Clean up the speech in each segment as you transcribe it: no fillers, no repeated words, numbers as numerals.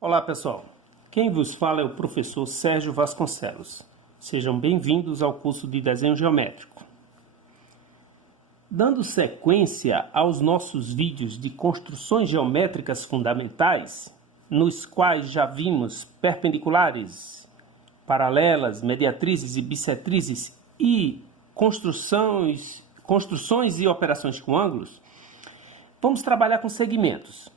Olá pessoal, quem vos fala é o professor Sérgio Vasconcelos. Sejam bem-vindos ao curso de Desenho Geométrico. Dando sequência aos nossos vídeos de construções geométricas fundamentais, nos quais já vimos perpendiculares, paralelas, mediatrizes e bissetrizes e construções e operações com ângulos, vamos trabalhar com segmentos.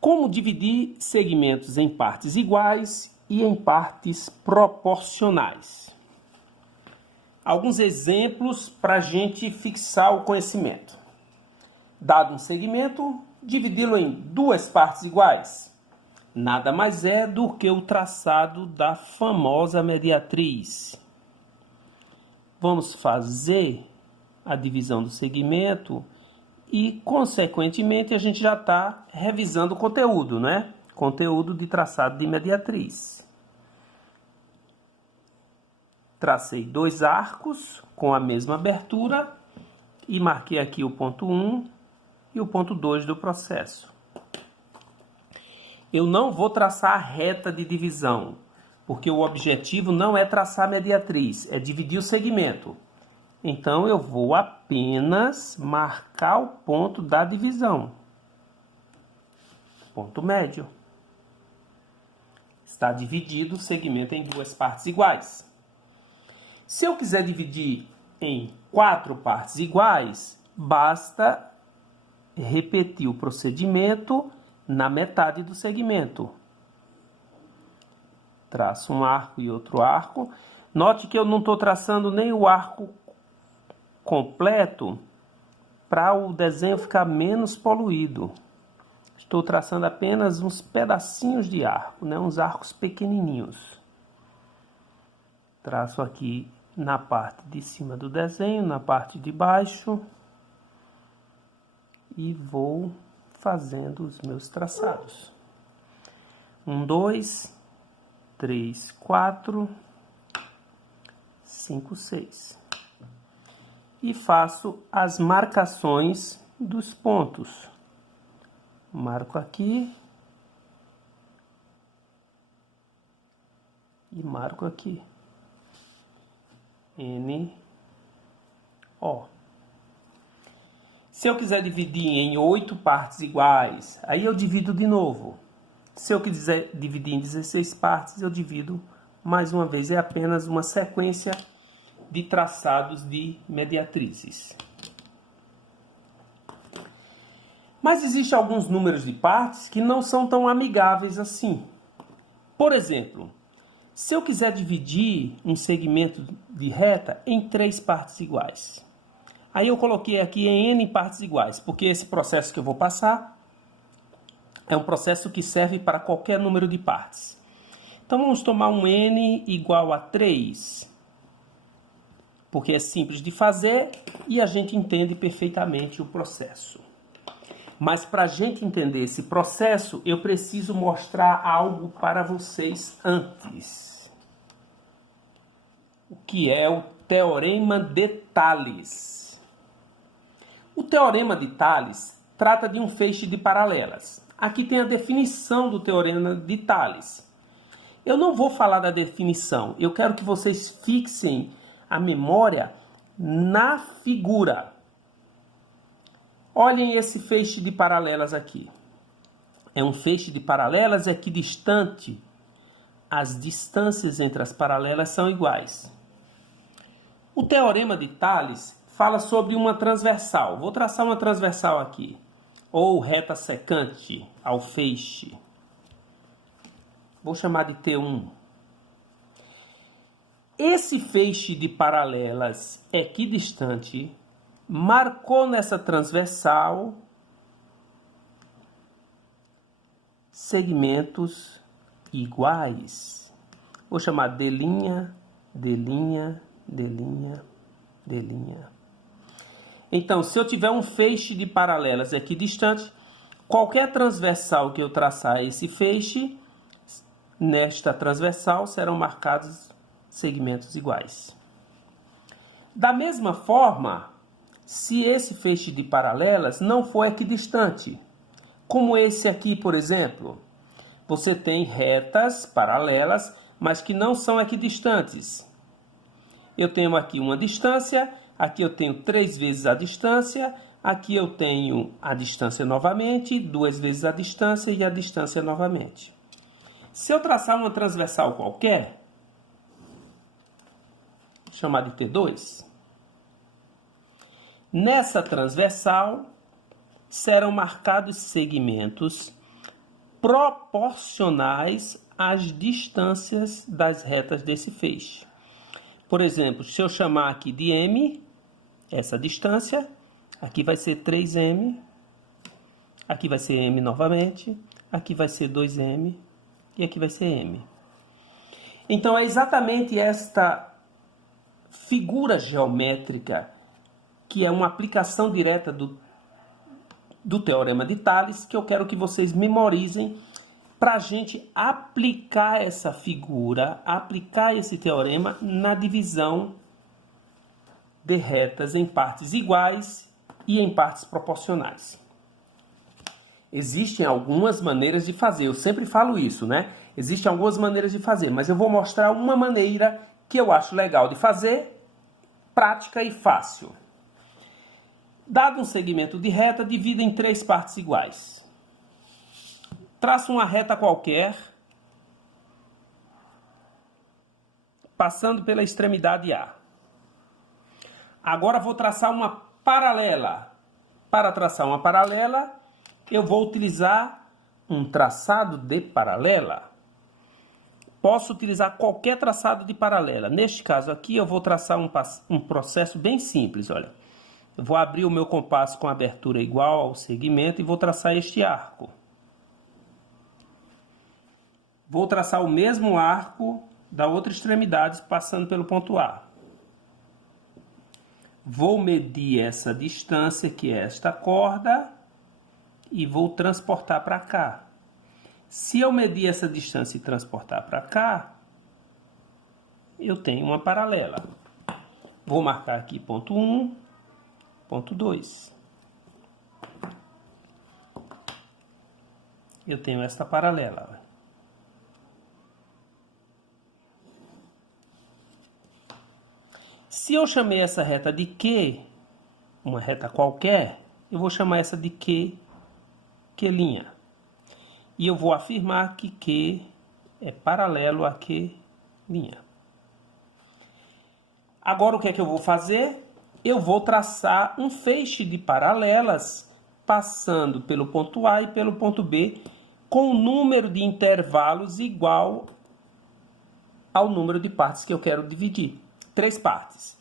Como dividir segmentos em partes iguais e em partes proporcionais. Alguns exemplos para a gente fixar o conhecimento. Dado um segmento, dividi-lo em duas partes iguais. Nada mais é do que o traçado da famosa mediatriz. Vamos fazer a divisão do segmento e, consequentemente, a gente já está revisando o conteúdo, né? Conteúdo de traçado de mediatriz. Tracei dois arcos com a mesma abertura e marquei aqui o ponto 1 e o ponto 2 do processo. Eu não vou traçar a reta de divisão, porque o objetivo não é traçar a mediatriz, é dividir o segmento. Então, eu vou apenas marcar o ponto da divisão. Ponto médio. Está dividido o segmento em duas partes iguais. Se eu quiser dividir em 4 partes iguais, basta repetir o procedimento na metade do segmento. Traço um arco e outro arco. Note que eu não estou traçando nem o arco completo para o desenho ficar menos poluído. Estou traçando apenas uns pedacinhos de arco, né? Uns arcos pequenininhos. Traço aqui na parte de cima do desenho, na parte de baixo e vou fazendo os meus traçados. 1, 2, 3, 4, 5, 6. E faço as marcações dos pontos. Marco aqui. E marco aqui. N, O. Se eu quiser dividir em 8 partes iguais, aí eu divido de novo. Se eu quiser dividir em 16 partes, eu divido mais uma vez. É apenas uma sequência de traçados de mediatrizes. Mas existem alguns números de partes que não são tão amigáveis assim. Por exemplo, se eu quiser dividir um segmento de reta em 3 partes iguais. Aí eu coloquei aqui em N partes iguais, porque esse processo que eu vou passar é um processo que serve para qualquer número de partes. Então vamos tomar um N igual a 3. Porque é simples de fazer e a gente entende perfeitamente o processo. Mas para a gente entender esse processo, eu preciso mostrar algo para vocês antes. O que é o Teorema de Tales? O Teorema de Tales trata de um feixe de paralelas. Aqui tem a definição do Teorema de Tales. Eu não vou falar da definição, eu quero que vocês fixem a memória na figura. Olhem esse feixe de paralelas aqui. É um feixe de paralelas equidistante. As distâncias entre as paralelas são iguais. O Teorema de Tales fala sobre uma transversal. Vou traçar uma transversal aqui. Ou reta secante ao feixe. Vou chamar de T1. Esse feixe de paralelas equidistante marcou nessa transversal segmentos iguais. Vou chamar D', D', D', D'. Então, se eu tiver um feixe de paralelas equidistante, qualquer transversal que eu traçar esse feixe, nesta transversal serão marcados segmentos iguais. Da mesma forma, se esse feixe de paralelas não for equidistante, como esse aqui, por exemplo, você tem retas paralelas, mas que não são equidistantes. Eu tenho aqui uma distância, aqui eu tenho 3 vezes a distância, aqui eu tenho a distância novamente, 2 vezes a distância e a distância novamente. Se eu traçar uma transversal qualquer, vou chamar de T2, nessa transversal serão marcados segmentos proporcionais às distâncias das retas desse feixe. Por exemplo, se eu chamar aqui de M, essa distância, aqui vai ser 3M, aqui vai ser M novamente, aqui vai ser 2M e aqui vai ser M. Então é exatamente esta figura geométrica, que é uma aplicação direta do Teorema de Tales, que eu quero que vocês memorizem para a gente aplicar essa figura, aplicar esse teorema na divisão de retas em partes iguais e em partes proporcionais. Existem algumas maneiras de fazer, eu sempre falo isso, né? Existem algumas maneiras de fazer, mas eu vou mostrar uma maneira que eu acho legal de fazer, prática e fácil. Dado um segmento de reta, divida em 3 partes iguais. Traço uma reta qualquer, passando pela extremidade A. Agora vou traçar uma paralela. Para traçar uma paralela, eu vou utilizar um traçado de paralela. Posso utilizar qualquer traçado de paralela. Neste caso aqui, eu vou traçar um processo bem simples, olha. Eu vou abrir o meu compasso com abertura igual ao segmento e vou traçar este arco. Vou traçar o mesmo arco da outra extremidade, passando pelo ponto A. Vou medir essa distância, que é esta corda, e vou transportar para cá. Se eu medir essa distância e transportar para cá, eu tenho uma paralela. Vou marcar aqui ponto 1, ponto 2. Eu tenho esta paralela. Se eu chamei essa reta de Q, uma reta qualquer, eu vou chamar essa de Q'. E eu vou afirmar que Q é paralelo a Q'. Agora o que é que eu vou fazer? Eu vou traçar um feixe de paralelas passando pelo ponto A e pelo ponto B com um número de intervalos igual ao número de partes que eu quero dividir. 3 partes.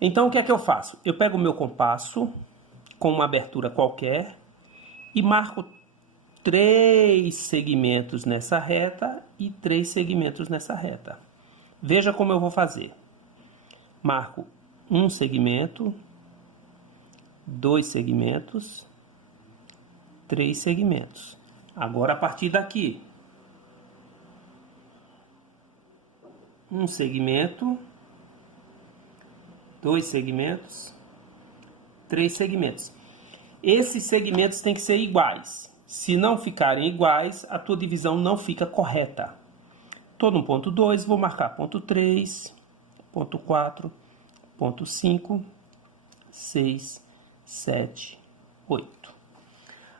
Então o que é que eu faço? Eu pego o meu compasso com uma abertura qualquer e marco 3 segmentos nessa reta e 3 segmentos nessa reta. Veja como eu vou fazer. Marco um segmento, 2 segmentos, 3 segmentos. Agora a partir daqui, um segmento, 2 segmentos, 3 segmentos. Esses segmentos têm que ser iguais. Se não ficarem iguais, a tua divisão não fica correta. Estou no ponto 2, vou marcar ponto 3, ponto 4, ponto 5, 6, 7, 8.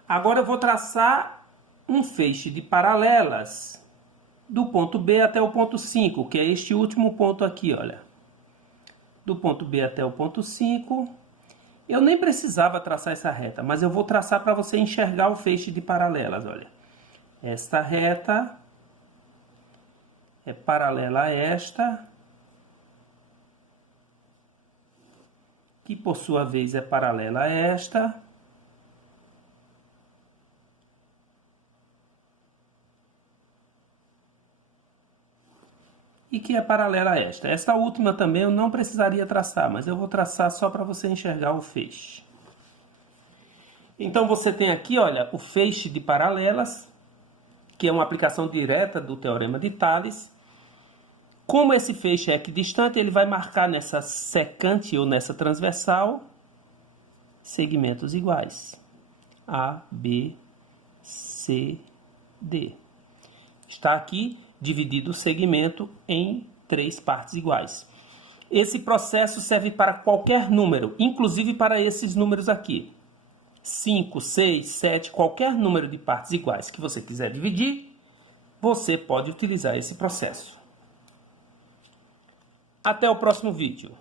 Agora eu vou traçar um feixe de paralelas do ponto B até o ponto 5, que é este último ponto aqui, olha. Do ponto B até o ponto 5, eu nem precisava traçar essa reta, mas eu vou traçar para você enxergar o feixe de paralelas, olha. Esta reta é paralela a esta, que por sua vez é paralela a esta, e que é paralela a esta. Esta última também eu não precisaria traçar, mas eu vou traçar só para você enxergar o feixe. Então você tem aqui, olha, o feixe de paralelas, que é uma aplicação direta do Teorema de Tales. Como esse feixe é equidistante, ele vai marcar nessa secante ou nessa transversal segmentos iguais. A, B, C, D. Está aqui dividido o segmento em 3 partes iguais. Esse processo serve para qualquer número, inclusive para esses números aqui. 5, 6, 7, qualquer número de partes iguais que você quiser dividir, você pode utilizar esse processo. Até o próximo vídeo.